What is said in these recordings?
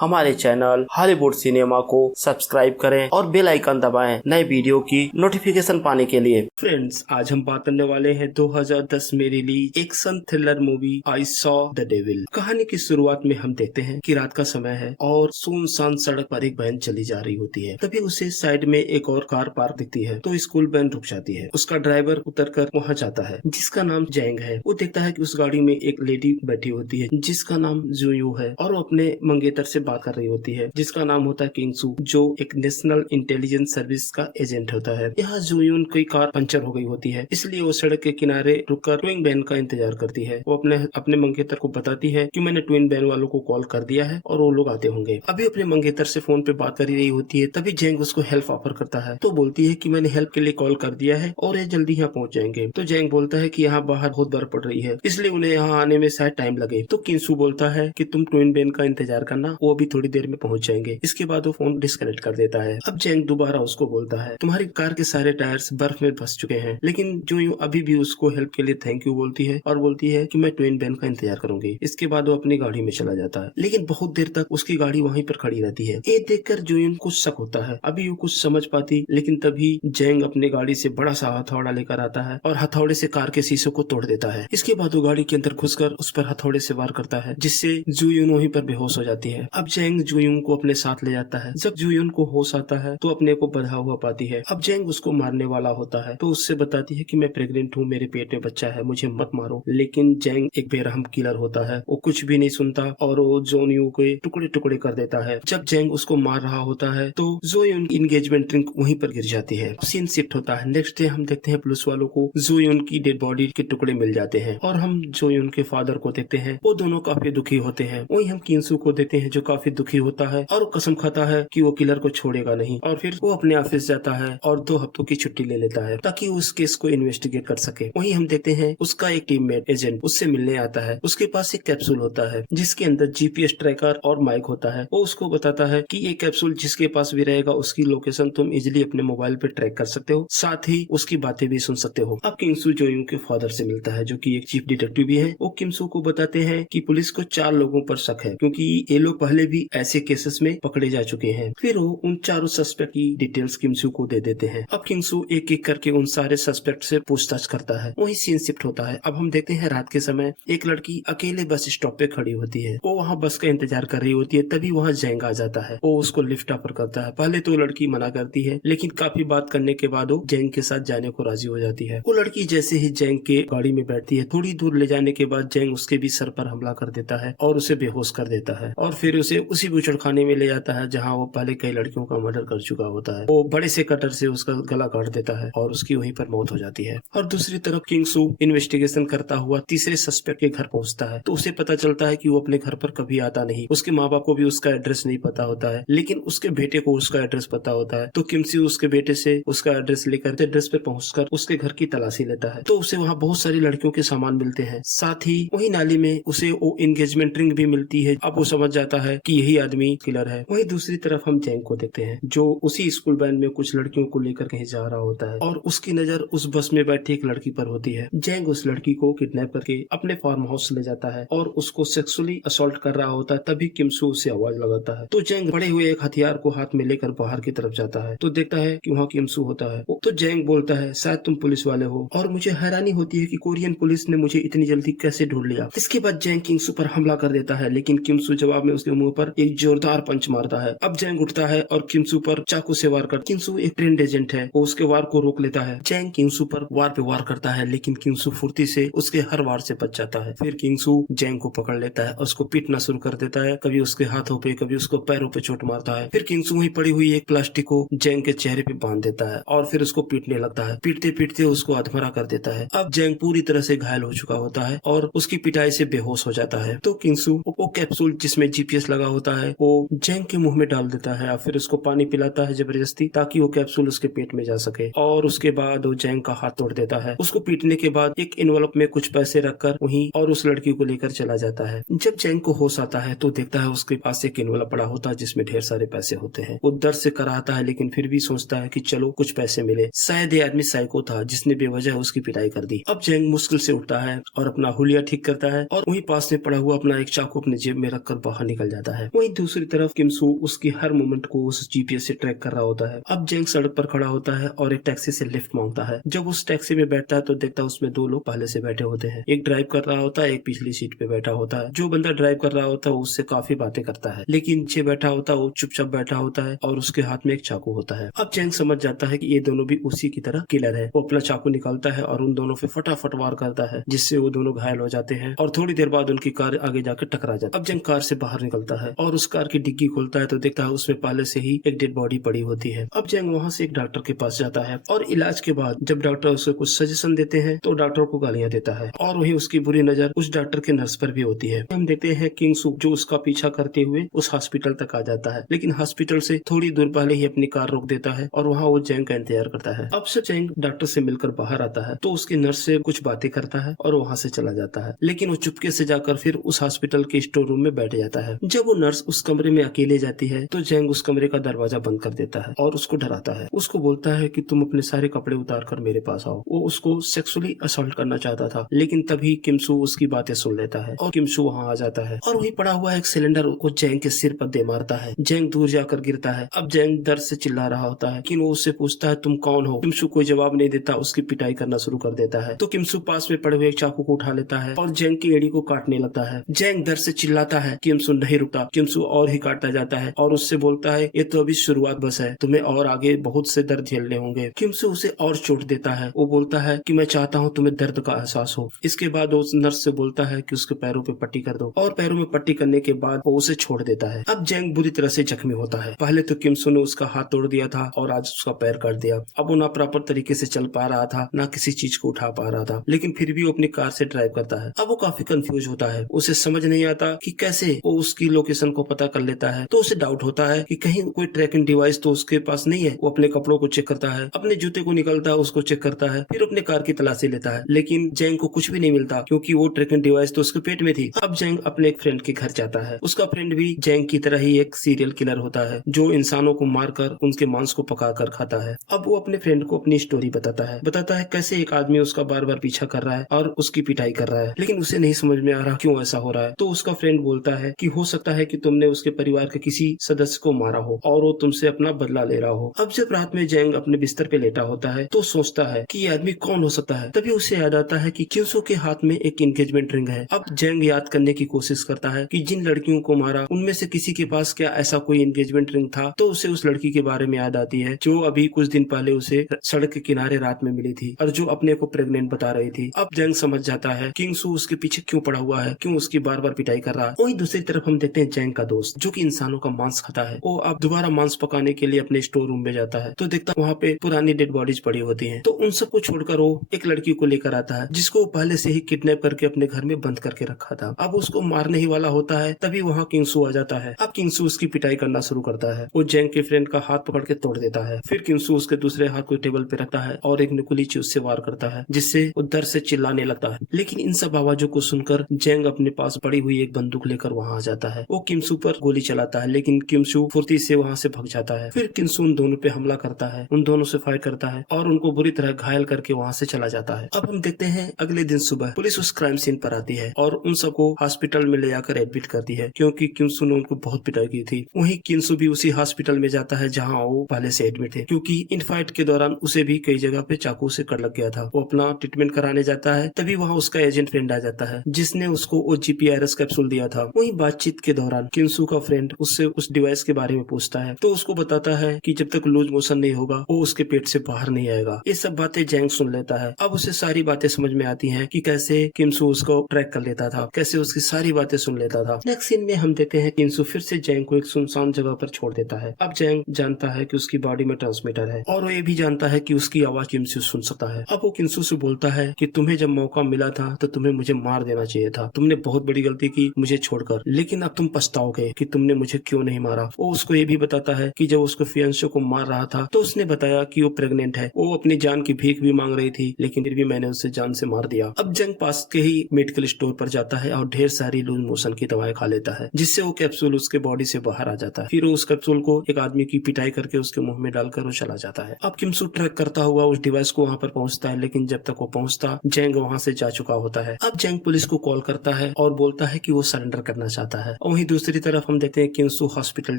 हमारे channel Hollywood cinema को subscribe करें और बेल आइकन दबाएं नए वीडियो की नोटिफिकेशन पाने के लिए। फ्रेंड्स, आज हम बात करने वाले हैं 2010 में release action thriller movie I saw the devil. कहानी की शुरुआत में हम देखते हैं कि रात का समय है और सुनसान सड़क पर एक वैन चली जा रही होती है। तभी उसे साइड में एक और कार पार्क दिखती है तो स्कूल वैन रुक जाती है। उसका ड्राइवर उतरकर वहां जाता है जिसका नाम जैंग है। वो देखता है कि उस गाड़ी में एक लेडी बैठी होती है जिसका नाम जुयू है और वो अपने मंगेतर से बात कर रही होती है जिसका नाम होता है किंगसू, जो एक नेशनल इंटेलिजेंस सर्विस का एजेंट होता है। यहाँ जुयून की कार पंचर हो गई होती है, इसलिए वो सड़क के किनारे रुककर ट्विन बैन का इंतजार करती है। वो अपने मंगेतर को बताती है कि मैंने ट्विन बैन वालों को कॉल कर दिया है और वो लोग आते होंगे। अभी अपने मंगेतर से फोन पे बात कर रही होती है, तभी जैंग उसको हेल्प ऑफर करता है। तो बोलती है कि मैंने हेल्प के लिए कॉल कर दिया है और ये जल्दी यहाँ पहुँच जाएंगे। तो जैंग बोलता है कि यहाँ बाहर बहुत बर्फ पड़ रही है, इसलिए उन्हें यहाँ आने में शायद टाइम लगे। तो किंगसू बोलता है कि तुम ट्विन बैन का इंतजार करना, वो भी थोड़ी देर में पहुंच जाएंगे। इसके बाद वो फोन डिस्कनेक्ट कर देता है। अब जैंग दोबारा उसको बोलता है तुम्हारी कार के सारे टायर्स बर्फ में फंस चुके हैं, लेकिन जो अभी भी उसको हेल्प के लिए थैंक यू बोलती है और बोलती है कि मैं ट्विन बैन का इंतजार करूंगी। इसके बाद वो अपनी गाड़ी में चला जाता है, लेकिन बहुत देर तक उसकी गाड़ी वहीं पर खड़ी रहती है। ये देखकर जोयन को शक होता है। अभी वो कुछ समझ पाती, लेकिन तभी जैंग अपनी गाड़ी से बड़ा सा हथौड़ा लेकर आता है और हथौड़े से कार के शीशों को तोड़ देता है। इसके बाद वो गाड़ी के अंदर घुसकर उस पर हथौड़े से वार करता है, जिससे जुयून वहीं पर बेहोश हो जाती है। अब जैंग जुयून को अपने साथ ले जाता है। जब जुयून को होश आता है तो अपने को बंधा हुआ पाती है। अब जैंग उसको मारने वाला होता है तो उससे बताती है कि मैं प्रेग्नेंट हूँ, मेरे पेट में बच्चा है, मुझे मत मारो। लेकिन जैंग एक बेरहम किलर होता है, वो कुछ भी नहीं सुनता और वो जोनयू के टुकड़े टुकड़े कर देता है। जब जैंग उसको मार रहा होता है तो जोयून की इंगेजमेंट रिंग वहीं पर गिर जाती है। सीन शिफ्ट होता है। नेक्स्ट डे हम देखते हैं पुलिस वालों को जोयून की डेड बॉडी के टुकड़े मिल जाते हैं और हम जोयून के फादर को देखते हैं। वो दोनों काफी दुखी होते हैं। वहीं हम किंसू को देखते हैं जो काफी दुखी होता है और कसम खाता है कि वो किलर को छोड़ेगा नहीं, और फिर वो अपने ऑफिस जाता है और 2 हफ्तों की छुट्टी ले लेता है ताकि उस केस को इन्वेस्टिगेट कर सके। वहीं हम देखते हैं उसका एक टीममेट एजेंट उससे मिलने आता है। उसके पास एक कैप्सूल होता है जिसके अंदर जीपीएस ट्रैकर और माइक होता है। वो उसको बताता है कि ये कैप्सूल जिसके पास भी रहेगा उसकी लोकेशन तुम इजिली अपने मोबाइल पे ट्रैक कर सकते हो, साथ ही उसकी बातें भी सुन सकते हो। अब किंगसू जोयू के फादर से मिलता है जो कि एक चीफ डिटेक्टिव भी है। वो किंगसू को बताते हैं कि पुलिस को 4 लोगों पर शक है क्योंकि ये लोग पहले भी ऐसे केसेस में पकड़े जा चुके हैं। फिर वो उन 4 सस्पेक्ट की डिटेल्स किंगसू को दे देते हैं। अब किंगसू एक एक करके उन सारे सस्पेक्ट से पूछताछ करता है। वही सीन शिफ्ट होता है। अब हम देखते हैं रात के समय एक लड़की अकेले बस स्टॉप पे खड़ी होती है। वो वहाँ बस का इंतजार कर रही होती है, तभी वहाँ जैंग आ जाता है। वो उसको लिफ्ट ऑफर करता है। पहले तो लड़की मना करती है, लेकिन काफी बात करने के बाद वो जैंग के साथ जाने को राजी हो जाती है। वो लड़की जैसे ही जैंग के गाड़ी में बैठती है, थोड़ी दूर ले जाने के बाद जैंग उसके भी सर पर हमला कर देता है और उसे बेहोश कर देता है और फिर उसे उसी बूचड़खाने में ले जाता है जहाँ वो पहले कई लड़कियों का मर्डर कर चुका होता है। वो बड़े से कटर से उसका गला काट देता है और उसकी वहीं पर मौत हो जाती है। और दूसरी तरफ किंगसू इन्वेस्टिगेशन करता हुआ तीसरे सस्पेक्ट के घर पहुंचता है तो उसे पता चलता है कि वो अपने घर पर कभी आता नहीं। उसके माँ बाप को भी उसका एड्रेस नहीं पता होता है, लेकिन उसके बेटे को उसका एड्रेस पता होता है। तो किंगसू उसके बेटे से उसका एड्रेस लेकर एड्रेस पे पहुंचकर उसके घर की तलाशी लेता है तो उसे वहाँ बहुत सारी लड़कियों के सामान मिलते हैं। साथ ही वही नाली में उसे वो एंगेजमेंट रिंग भी मिलती है। अब वो समझ जाता है कि यही आदमी किलर है। वही दूसरी तरफ हम जैंग को देखते हैं जो उसी स्कूल वैन में कुछ लड़कियों को लेकर कहीं जा रहा होता है और उसकी नजर उस बस में बैठी एक लड़की पर होती है। जैंग उस लड़की को किडनैप करके अपने फार्म हाउस ले जाता है और उसको सेक्सुअली असॉल्ट कर रहा होता है। तभी किंगसू उसे आवाज लगाता है तो जैंग बड़े हुए एक हथियार को हाथ में लेकर बाहर की तरफ जाता है तो देखता है कि वहाँ किंगसू होता है। तो जैंग बोलता है शायद तुम पुलिस वाले हो, और मुझे हैरानी होती है कि कोरियन पुलिस ने मुझे इतनी जल्दी कैसे ढूंढ लिया। इसके बाद जैंग किंगसू पर हमला कर देता है, लेकिन किंगसू जवाब में उसके मुंह पर एक जोरदार पंच मारता है। अब जैंग उठता है और किंगसू पर चाकू से वार कर। किंगसू एक ट्रेंड एजेंट है, वो उसके वार को रोक लेता है। जैंग किंगसू पर वार पे वार करता है, लेकिन किंगसू फुर्ती से उसके हर वार से बच जाता है। फिर किंगसू जैंग को पकड़ लेता है और उसको पीटना शुरू कर देता है। कभी उसके हाथों पे, कभी उसको पैरों पे चोट मारता है। फिर किंगसू वहीं पड़ी हुई एक प्लास्टिक को जैंग के चेहरे पे बांध देता है और फिर उसको पीटने लगता है। पीटते पीटते उसको अधमरा कर देता है। अब जैंग पूरी तरह से घायल हो चुका होता है और उसकी पिटाई से बेहोश हो जाता है। तो किंगसू वो कैप्सूल जिसमें जीपीएस लगा होता है वो जैंग के मुंह में डाल देता है और फिर उसको पानी पिलाता है जबरदस्ती, ताकि वो कैप्सूल उसके पेट में जा सके। और उसके बाद वो जैंग का हाथ तोड़ देता है। उसको पीटने के बाद एक एनवलप में कुछ पैसे रखकर वहीं और उस लड़की को लेकर चला जाता है। जब जैंग को होश आता है तो देखता है उसके पास एक एनवलप पड़ा होता है जिसमें ढेर सारे पैसे होते हैं। वो दर्द से कराहता है, लेकिन फिर भी सोचता है कि चलो कुछ पैसे मिले। शायद ये आदमी साइको था जिसने बेवजह उसकी पिटाई कर दी। अब जैंग मुश्किल से उठता है और अपना हुलिया ठीक करता है और वहीं पास में पड़ा हुआ अपना एक चाकू अपने जेब में रखकर बाहर निकल जाता है। जाता है। वहीं दूसरी तरफ किमसू उसकी हर मूवमेंट को उस जीपीएस से ट्रैक कर रहा होता है। अब जेंग सड़क पर खड़ा होता है और एक टैक्सी से लिफ्ट मांगता है। जब उस टैक्सी में बैठता है तो देखता है उसमें दो लोग पहले से बैठे होते हैं। एक ड्राइव कर रहा होता है, एक पिछली सीट पे बैठा होता है। जो बंदा ड्राइव कर रहा होता है उससे काफी बातें करता है, लेकिन नीचे बैठा होता है वो चुपचाप बैठा होता है और उसके हाथ में एक चाकू होता है। अब जेंग समझ जाता है कि ये दोनों भी उसी की तरह किलर है। वो अपना चाकू निकालता है और उन दोनों पे फटाफट वार करता है, जिससे वो दोनों घायल हो जाते हैं और थोड़ी देर बाद उनकी कार आगे जाकर टकरा जाती है। अब जेंग कार से बाहर निकलता है और उस कार की डिग्गी खोलता है तो देखता है उसमें पहले से ही एक डेड बॉडी पड़ी होती है। अब जेंग वहाँ से एक डॉक्टर के पास जाता है और इलाज के बाद जब डॉक्टर उसे कुछ सजेशन देते हैं तो डॉक्टर को गालियां देता है और वही उसकी बुरी नजर उस डॉक्टर के नर्स पर भी होती है। हम देखते हैं किंगसू जो उसका पीछा करते हुए उस हॉस्पिटल तक आ जाता है, लेकिन हॉस्पिटल से थोड़ी दूर पहले ही अपनी कार रोक देता है और वहाँ वो जेंग का इंतजार करता है। अब से जेंग डॉक्टर से मिलकर बाहर आता है तो उसकी नर्स से कुछ बातें करता है और वहाँ से चला जाता है, लेकिन वो चुपके से जाकर फिर उस हॉस्पिटल के स्टोर रूम में बैठ जाता है। जब वो नर्स उस कमरे में अकेले जाती है तो जेंग उस कमरे का दरवाजा बंद कर देता है और उसको डराता है। उसको बोलता है कि तुम अपने सारे कपड़े उतार कर मेरे पास आओ। वो उसको सेक्सुअली असॉल्ट करना चाहता था, लेकिन तभी किमसू उसकी बातें सुन लेता है और किमसू वहाँ आ जाता है और वही पड़ा हुआ एक सिलेंडर को जेंग के सिर पर दे मारता है। जेंग दूर जाकर गिरता है। अब जेंग दर्द से चिल्ला रहा होता है, लेकिन वो उससे पूछता है तुम कौन हो। किमसू कोई जवाब नहीं देता, उसकी पिटाई करना शुरू कर देता है। तो किमसू पास में पड़े हुए एक चाकू को उठा लेता है और जेंग की एड़ी को काटने लगता है। जेंग दर्द से चिल्लाता है, किमसू नहीं रुकता। किमसू और ही काटता जाता है और उससे बोलता है ये तो अभी शुरुआत बस है, तुम्हें और आगे बहुत से दर्द झेलने होंगे। किमसू उसे और चोट देता है। वो बोलता है कि मैं चाहता हूँ तुम्हें दर्द का एहसास हो। इसके बाद वो नर्स से बोलता है कि उसके पैरों पे पट्टी कर दो और पैरों में पट्टी करने के बाद वो उसे छोड़ देता है। अब जेंग बुरी तरह से जख्मी होता है। पहले तो किमसू ने उसका हाथ तोड़ दिया था और आज उसका पैर काट दिया। अब वो ना प्रॉपर तरीके से चल पा रहा था, ना किसी चीज को उठा पा रहा था, लेकिन फिर भी वो अपनी कार से ड्राइव करता है। अब वो काफी कंफ्यूज होता है। उसे समझ नहीं आता कि कैसे वो उसकी लोकेशन को पता कर लेता है। तो उसे डाउट होता है कि कहीं कोई ट्रैकिंग डिवाइस तो उसके पास नहीं है। वो अपने कपड़ों को चेक करता है, अपने जूते को निकलता है, उसको चेक करता है, फिर अपने कार की तलाशी लेता है, लेकिन जेंग को कुछ भी नहीं मिलता क्योंकि वो ट्रैकिंग डिवाइस तो उसके पेट में थी। अब जेंग अपने एक फ्रेंड के घर जाता है। उसका फ्रेंड भी जेंग की तरह ही एक सीरियल किलर होता है जो इंसानों को मारकर उनके मांस को पकाकर खाता है। अब वो अपने फ्रेंड को अपनी स्टोरी बताता है कैसे एक आदमी उसका बार बार पीछा कर रहा है और उसकी पिटाई कर रहा है, लेकिन उसे नहीं समझ में आ रहा क्यों ऐसा हो रहा है। तो उसका फ्रेंड बोलता है कि हो सकता है कि तुमने उसके परिवार के किसी सदस्य को मारा हो और वो तुमसे अपना बदला ले रहा हो। अब जब रात में जेंग अपने बिस्तर पे लेटा होता है तो सोचता है कि ये आदमी कौन हो सकता है। तभी उसे याद आता है कि किमसू के हाथ में एक एंगेजमेंट रिंग है। अब जेंग याद करने की कोशिश करता है कि जिन लड़कियों को मारा उनमें से किसी के पास क्या ऐसा कोई एंगेजमेंट रिंग था। तो उसे उस लड़की के बारे में याद आती है जो अभी कुछ दिन पहले उसे सड़क के किनारे रात में मिली थी और जो अपने को प्रेग्नेंट बता रही थी। अब जेंग समझ जाता है किंगसू उसके पीछे क्यों पड़ा हुआ है, क्यों उसकी बार बार पिटाई कर रहा है। वहीं दूसरी तरफ हम देखते हैं जेंग का दोस्त जो कि इंसानों का मांस खाता है। वो अब दोबारा मांस पकाने के लिए अपने स्टोर रूम में जाता है तो देखता वहाँ पे पुरानी डेड बॉडीज पड़ी होती हैं। तो उन सबको छोड़कर वो एक लड़की को लेकर आता है जिसको पहले से ही किडनैप करके अपने घर में बंद करके रखा था। अब उसको मारने ही वाला होता है, तभी वहाँ किंगसू आ जाता है। अब किंगसू उसकी पिटाई करना शुरू करता है। वो जेंग के फ्रेंड का हाथ पकड़ के तोड़ देता है। फिर किंगसू उसके दूसरे हाथ को टेबल पे रखता है और एक नुकीली चीज से वार करता है जिससे वो दर्द से चिल्लाने लगता है। लेकिन इन सब आवाजों को सुनकर जेंग अपने पास पड़ी हुई एक बंदूक लेकर वहाँ आ जाता है। वो किंगसू पर गोली चलाता है, लेकिन किंगसू फुर्ती से वहाँ से भाग जाता है। फिर किंगसू उन दोनों पे हमला करता है, उन दोनों से फाइट करता है और उनको बुरी तरह घायल करके वहाँ से चला जाता है। अब हम देखते हैं अगले दिन सुबह पुलिस उस क्राइम सीन पर आती है और उन सबको हॉस्पिटल में ले जाकर एडमिट करती है क्योंकि किंगसू ने उनको बहुत पिटाई की थी। वहीं किंगसू भी उसी हॉस्पिटल में जाता है जहाँ वो पहले से एडमिट है, क्योंकि इन फाइट के दौरान उसे भी कई जगह पे चाकू से कट लग गया था। वो अपना ट्रीटमेंट कराने जाता है, तभी वहाँ उसका एजेंट फ्रेंड आ जाता है जिसने उसको वो GPRS कैप्सूल दिया था। वहीं बातचीत के दौरान किंगसू का फ्रेंड उससे उस डिवाइस के बारे में पूछता है तो उसको बताता है कि जब तक लूज मोशन नहीं होगा वो उसके पेट से बाहर नहीं आएगा। ये सब बातें जेंग सुन लेता है। अब उसे सारी बातें समझ में आती हैं कि कैसे किंगसू उसको ट्रैक कर लेता था, कैसे उसकी सारी बातें सुन लेता था। नेक्स्ट सीन में हम देखते हैं किंगसू फिर से जेंग को एक सुनसान जगह पर छोड़ देता है। अब जेंग जानता है कि उसकी बॉडी में ट्रांसमीटर है और वो ये भी जानता है कि उसकी आवाज किंगसू सुन सकता है। अब वो किंगसू से बोलता है कि तुम्हें जब मौका मिला था तो तुम्हें मुझे मार देना चाहिए था, तुमने बहुत बड़ी गलती की मुझे छोड़कर, लेकिन अब तुम पछताओगे कि तुमने मुझे क्यों नहीं मारा। वो उसको ये भी बताता है कि जब उसको फियांसे को मार रहा था तो उसने बताया कि वो प्रेग्नेंट है, वो अपनी जान की भीख भी मांग रही थी, लेकिन फिर भी मैंने उसे जान से मार दिया। अब जेंग पास के ही मेडिकल स्टोर पर जाता है और ढेर सारी लूज मोशन की दवाएं खा लेता है जिससे वो कैप्सूल उसके बॉडी से बाहर आ जाता है। फिर उस कैप्सूल को एक आदमी की पिटाई करके उसके मुंह में डालकर वो चला जाता है। अब किंगसू ट्रैक करता हुआ उस डिवाइस को वहाँ पर पहुँचता है, लेकिन जब तक वो पहुँचता जेंग वहाँ से जा चुका होता है। अब जेंग पुलिस को कॉल करता है और बोलता है कि वो सरेंडर करना चाहता है। वहीं दूसरी तरफ हम देखते हैं किंसू हॉस्पिटल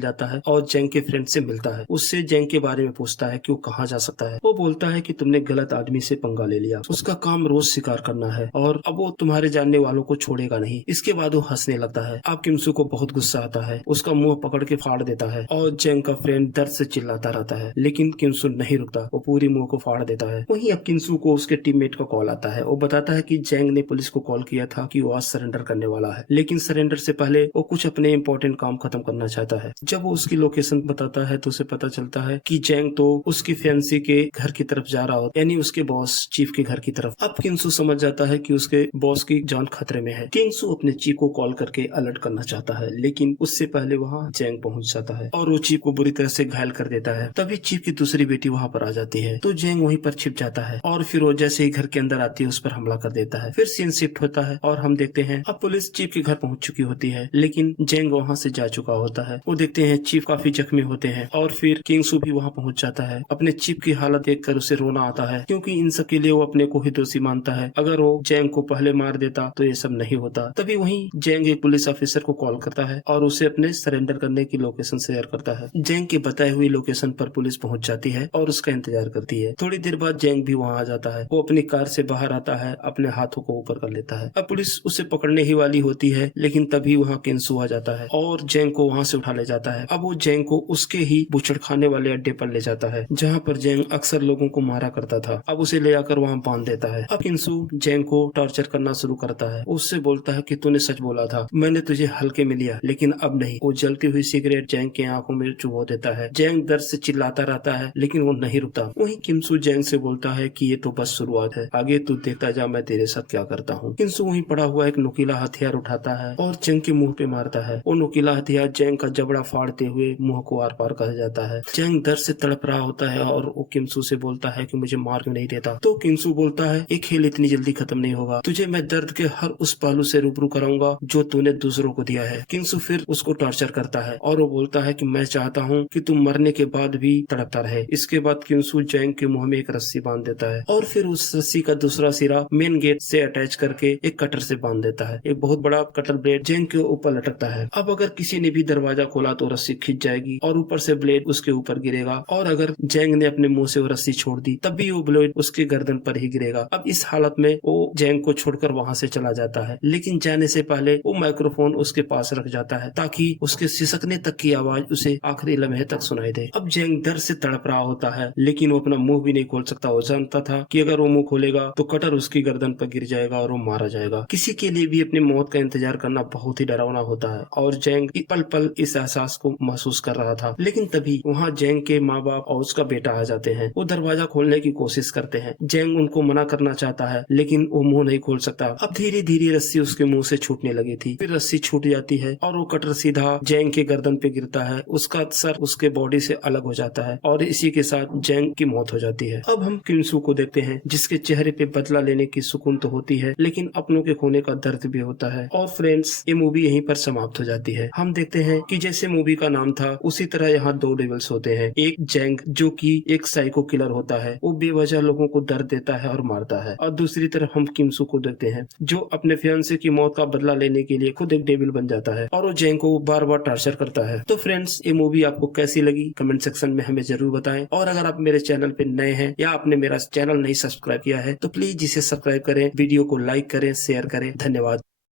जाता है और जेंग के फ्रेंड से मिलता है। उससे जेंग के बारे में पूछता है कि वो कहाँ जा सकता है। वो बोलता है कि तुमने गलत आदमी से पंगा ले लिया, उसका काम रोज शिकार करना है और अब वो तुम्हारे जानने वालों को छोड़ेगा नहीं। इसके बाद वो हंसने लगता है। अब किंसू को बहुत गुस्सा आता है, उसका मुंह पकड़ के फाड़ देता है और जेंग का फ्रेंड दर्द से चिल्लाता रहता है, लेकिन किंसू नहीं रुकता, वो पूरी मुंह को फाड़ देता है। वहीं अब किंसू को उसके टीममेट का कॉल आता है। वो बताता है कि जेंग ने पुलिस को कॉल किया था कि वो आज सरेंडर करने वाला है, लेकिन सरेंडर से पहले वो कुछ अपने इंपॉर्टेंट काम खत्म करना चाहता है। जब वो उसकी लोकेशन बताता है तो उसे पता चलता है कि जेंग तो उसकी फैंसी के घर की तरफ जा रहा होता, यानी उसके बॉस चीफ के घर की तरफ। अब किंसू समझ जाता है कि उसके बॉस की जान खतरे में है। किंसू अपने चीफ को कॉल करके अलर्ट करना चाहता है, लेकिन उससे पहले वहाँ जेंग पहुंच जाता है और वो चीफ को बुरी तरह से घायल कर देता है। तभी चीफ की दूसरी बेटी वहाँ पर आ जाती है तो जेंग वहीं पर छिप जाता है और फिर वो जैसे ही घर के अंदर आती है उस पर हमला कर देता है। फिर सीन शिफ्ट होता है और हम देखते हैं अब पुलिस चीफ के घर पहुंच चुकी होती है, लेकिन जेंग वहाँ से जा चुका होता है। वो देखते हैं चीफ काफी जख्मी होते हैं और फिर किंसू भी वहाँ पहुंच जाता है। अपने चीफ की हालत देखकर उसे रोना आता है, क्योंकि इन सब के लिए वो अपने को ही दोषी मानता है। अगर वो जेंग को पहले मार देता तो ये सब नहीं होता। तभी वहीं जेंग एक पुलिस ऑफिसर को कॉल करता है और उसे अपने सरेंडर करने की लोकेशन शेयर करता है। जेंग के बताए हुई लोकेशन पर पुलिस पहुंच जाती है और उसका इंतजार करती है। थोड़ी देर बाद जेंग भी वहाँ आ जाता है। वो अपनी कार से बाहर आता है, अपने हाथों को ऊपर कर लेता है। अब पुलिस उसे पकड़ने ही वाली होती है, लेकिन तभी वहाँ किंसू आ जाता है और जेंग को वहाँ से उठा ले जाता है। अब वो जेंग को उसके ही बुचड़ खाने वाले अड्डे पर ले जाता है, जहाँ पर जेंग अक्सर लोगों को मारा करता था। अब उसे ले जाकर वहाँ बांध देता है। अब किंसू जेंग को टॉर्चर करना शुरू करता है। उससे बोलता है कि तूने सच बोला था, मैंने तुझे हल्के में लिया, लेकिन अब नहीं। वो जलती हुई सिगरेट जेंग की आंखों में चुभो देता है। जेंग दर्द से चिल्लाता रहता है, लेकिन वो नहीं रुकता। वहीं किंसू जेंग से बोलता है कि ये तो बस शुरुआत है, आगे तू देखता जा मैं तेरे साथ क्या करता हूँ। किंसू वहीं पड़ा हुआ एक नुकीला हथियार उठाता है और जेंग के मुंह पे मारता है। वो नुकीला हथियार जेंग का जबड़ा फाड़ते हुए मुंह को आर पार कर जाता है। जेंग दर्द से तड़प रहा होता है और वो किंसू से बोलता है कि मुझे मार क्यों नहीं देता। तो किंसू बोलता है एक खेल इतनी जल्दी खत्म नहीं होगा, तुझे मैं दर्द के हर उस पहलू से रूबरू कराऊंगा जो तूने दूसरों को दिया है। किंसू फिर उसको टॉर्चर करता है और वो बोलता है कि मैं चाहता हूँ कि तुम मरने के बाद भी तड़पता रहे। इसके बाद किंसू जेंग के मुंह में एक रस्सी बांध देता है और फिर उस रस्सी का दूसरा सिरा मेन गेट से अटैच करके एक कटर से बांध देता है। एक बहुत बड़ा कटर ब्लेड जेंग के ऊपर लटकता है। अब अगर किसी ने भी दरवाजा खोला तो रस्सी खिंच जाएगी और ऊपर से ब्लेड उसके ऊपर गिरेगा, और अगर जेंग ने अपने मुंह से वो रस्सी छोड़ दी तब भी वो ब्लेड उसके गर्दन पर ही गिरेगा। अब इस हालत में वो जेंग को छोड़कर वहाँ से चला जाता है, लेकिन जाने से पहले वो माइक्रोफोन उसके पास रख जाता है ताकि उसके सिसकने तक की आवाज उसे आखिरी लम्हे तक सुनाई दे। अब जेंग दर्द से तड़प रहा होता है, लेकिन वो अपना मुंह भी नहीं खोल सकता। वो जानता था कि अगर वो मुंह खोलेगा तो कटर उसकी गर्दन पर गिर जाएगा और वो मारा जाएगा। किसी के लिए भी अपनी मौत का इंतजार करना बहुत ही डरावना होता है और जेंग पल पल इस एहसास को महसूस कर रहा था। लेकिन तभी वहाँ जेंग के माँ बाप और उसका बेटा आ जाते हैं। वो दरवाजा खोलने की कोशिश करते हैं। जेंग उनको मना करना चाहता है, लेकिन वो मुंह नहीं खोल सकता। अब धीरे धीरे रस्सी उसके मुंह से छूटने लगी थी। फिर रस्सी छूट जाती है और वो कटर सीधा जेंग के गर्दन पे गिरता है। उसका सर उसके बॉडी से अलग हो जाता है और इसी के साथ जेंग की मौत हो जाती है। अब हम किंसू को देखते हैं, जिसके चेहरे पे बदला लेने की सुकून तो होती है, लेकिन अपनों के खोने का दर्द भी होता है। और फ्रेंड्स, ये मूवी यहीं पर समाप्त हो जाती है। हम देखते हैं कि जैसे मूवी का नाम था उसी तरह यहाँ दो डेविल्स होते हैं। एक जेंग जो कि एक साइको किलर होता है, वो बेवजह लोगों को दर्द देता है और मारता है, और दूसरी तरफ हम किंसू को देखते हैं जो अपने फियांसे की मौत का बदला लेने के लिए खुद एक डेविल बन जाता है और वो जेंग को बार बार टॉर्चर करता है। तो फ्रेंड्स, ये मूवी आपको कैसी लगी कमेंट सेक्शन में हमें जरूर बताएं, और अगर आप मेरे चैनल पे नए हैं या आपने मेरा चैनल नहीं सब्सक्राइब किया है तो प्लीज इसे सब्सक्राइब करें, वीडियो को लाइक करें, शेयर करें। धन्यवाद।